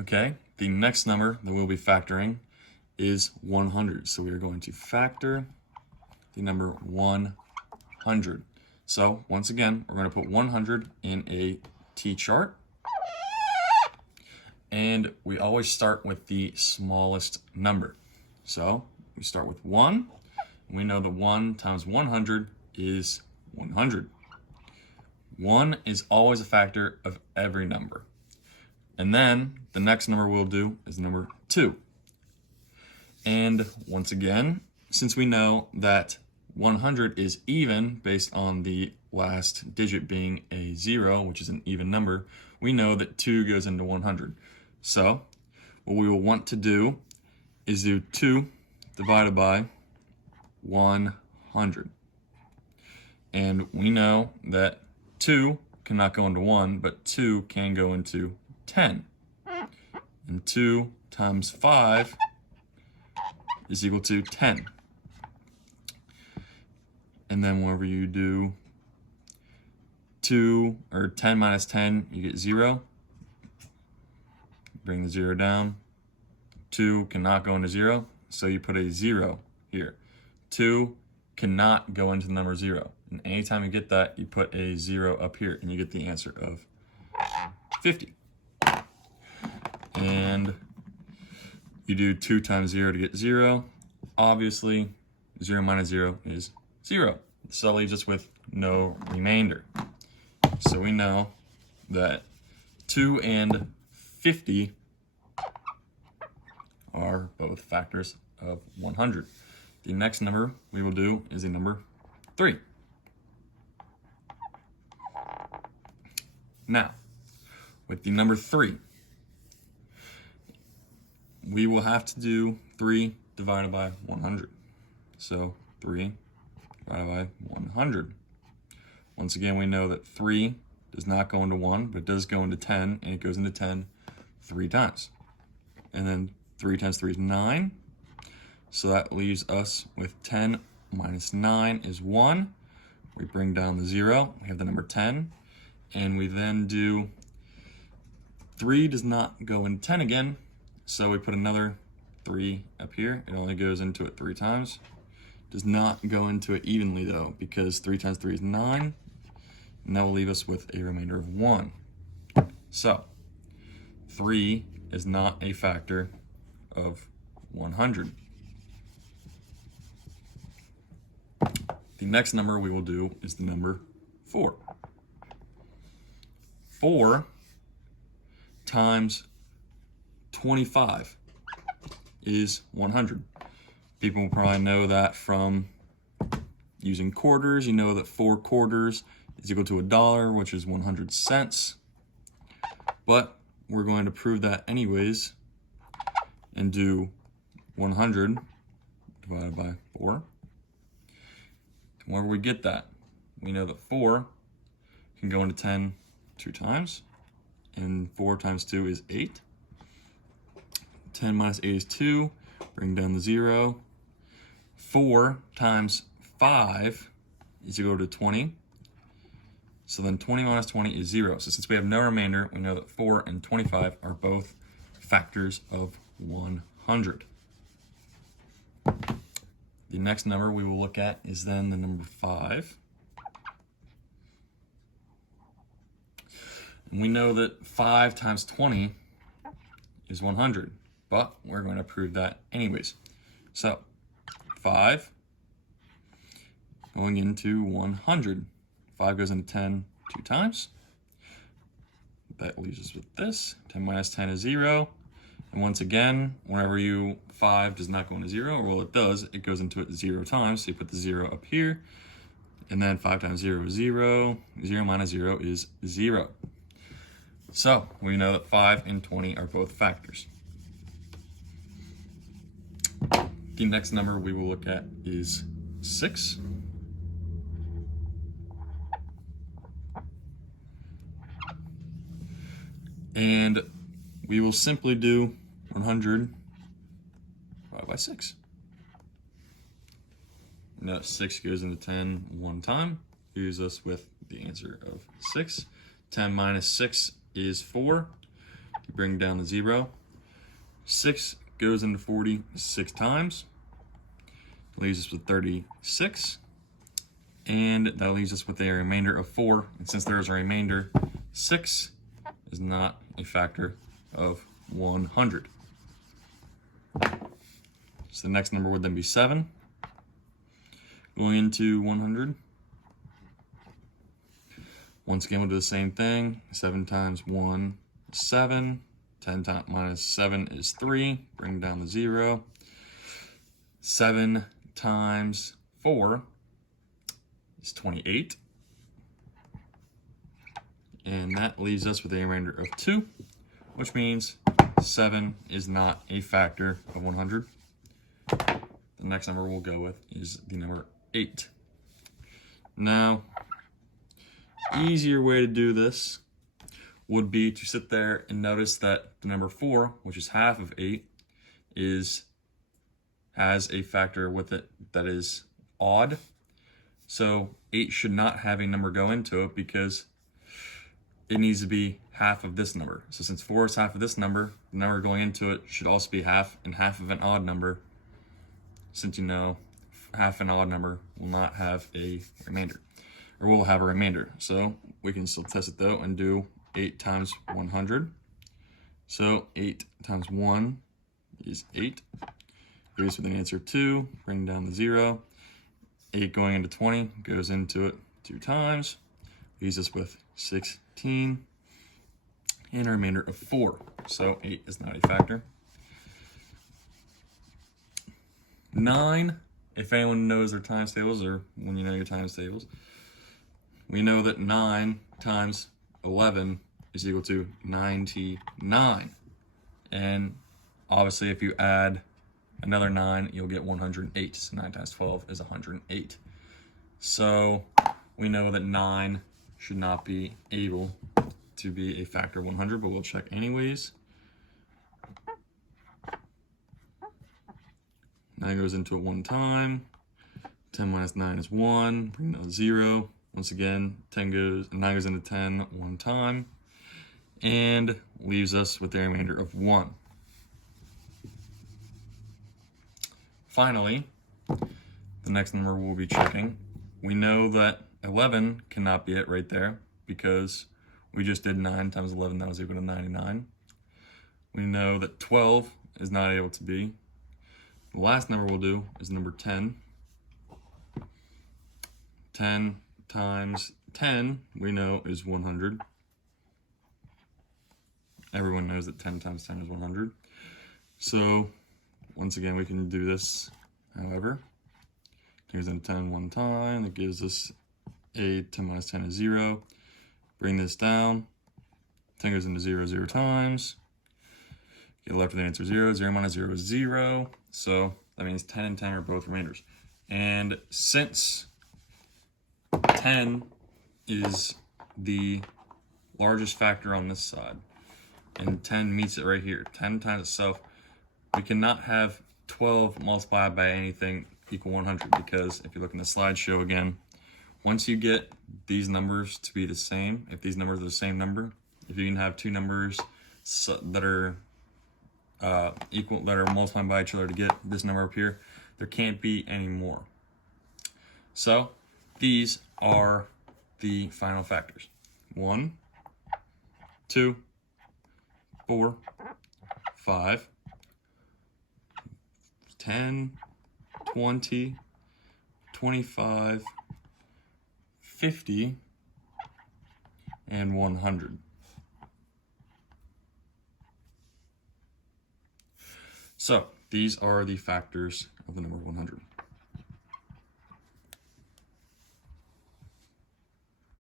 Okay, the next number that we'll be factoring is 100. So we are going to factor the number 100. So once again, we're going to put 100 in a T-chart. And we always start with the smallest number. So we start with 1. And we know that 1 times 100 is 100. 1 is always a factor of every number. And then the next number we'll do is number 2. And once again, since we know that 100 is even based on the last digit being a 0, which is an even number, we know that 2 goes into 100. So what we will want to do is do 2 divided by 100. And we know that 2 cannot go into 1, but 2 can go into 10. And 2 times 5 is equal to 10. And then whenever you do 10 minus 10, you get 0. Bring the 0 down. 2 cannot go into 0, so you put a 0 here. 2 cannot go into the number 0. And anytime you get that, you put a 0 up here, and you get the answer of 50. And you do 2 times 0 to get 0. Obviously, 0 minus 0 is 0. So that leaves us with no remainder. So we know that 2 and 50 are both factors of 100. The next number we will do is the number 3. Now, with the number 3, we will have to do 3 divided by 100. So 3 divided by 100. Once again, we know that 3 does not go into 1, but it does go into 10, and it goes into 10 3 times. And then 3 times 3 is 9. So that leaves us with 10 minus 9 is 1. We bring down the 0. We have the number 10. And we then do 3 does not go into 10 again. So we put another 3 up here. It only goes into it 3 times. Does not go into it evenly though, because 3 times 3 is 9. And that will leave us with a remainder of 1. So 3 is not a factor of 100. The next number we will do is the number 4. 4 times 25 is 100. People will probably know that from using quarters. You know that 4 quarters is equal to $1, which is 100 cents. But we're going to prove that anyways and do 100 divided by 4. Whenever we get that, we know that 4 can go into 10 2 times, and 4 times 2 is 8. 10 minus 8 is 2. Bring down the 0. 4 times 5 is equal to 20. So then 20 minus 20 is 0. So since we have no remainder, we know that 4 and 25 are both factors of 100. The next number we will look at is then the number 5. And we know that 5 times 20 is 100, but we're going to prove that anyways. So 5 going into 100. 5 goes into 10 2 times. That leaves us with this. 10 minus 10 is 0. And once again, whenever 5 does not go into 0, or well, it does, it goes into it 0 times. So you put the 0 up here. And then 5 times 0 is 0. 0 minus 0 is 0. So we know that 5 and 20 are both factors. The next number we will look at is 6. And we will simply do 100 divided by 6. Now 6 goes into 10 one time, leaves us with the answer of 6. 10 minus 6 is 4. to bring down the 0. 6 goes into 40 6 times. Leaves us with 36. And that leaves us with a remainder of 4. And since there's a remainder, 6 is not a factor of 100. So the next number would then be 7. Going into 100. Once again, we'll do the same thing. 7 times 1 is 7. 10 times minus 7 is 3. Bring down the 0. 7 times 4 is 28. And that leaves us with a remainder of 2, which means 7 is not a factor of 100. The next number we'll go with is the number 8. Now, easier way to do this would be to sit there and notice that the number 4, which is half of 8, has a factor with it that is odd. So 8 should not have a number go into it because it needs to be half of this number. So since 4 is half of this number, the number going into it should also be half, and half of an odd number, since you know half an odd number will not have a remainder, or will have a remainder. So we can still test it though and do 8 times 100. So 8 times 1 is 8. Leaves with an answer of 2. Bring down the 0. 8 going into 20 goes into it 2 times. Leaves us with 16. And a remainder of 4. So 8 is not a factor. 9, if anyone knows their times tables, or when you know your times tables, we know that 9 times 11 is equal to 99. And obviously if you add another 9, you'll get 108. So 9 times 12 is 108. So we know that 9 should not be able to be a factor of 100, but we'll check anyways. 9 goes into it 1 time. 10 minus 9 is 1. Bring down 0. Once again, 9 goes into 10 1 time. And leaves us with the remainder of 1. Finally, the next number we'll be checking. We know that 11 cannot be it right there because we just did 9 times 11, that was equal to 99. We know that 12 is not able to be. The last number we'll do is number 10. 10 times 10, we know, is 100. Everyone knows that 10 times 10 is 100. So, once again, we can do this, however. Here's in 10 1 time. That gives us a 10 minus 10 is 0. Bring this down. 10 goes into 0 0 times. Get left with the answer 0. 0 minus 0 is 0. So that means 10 and 10 are both remainders. And since 10 is the largest factor on this side, and 10 meets it right here, 10 times itself, we cannot have 12 multiplied by anything equal 100, because if you look in the slideshow again, once you get these numbers to be the same, if these numbers are the same number, if you can have two numbers that are equal, that are multiplying by each other to get this number up here, there can't be any more. So these are the final factors: 1, 2, 4, 5, 10, 20, 25, 50, and 100. So these are the factors of the number 100.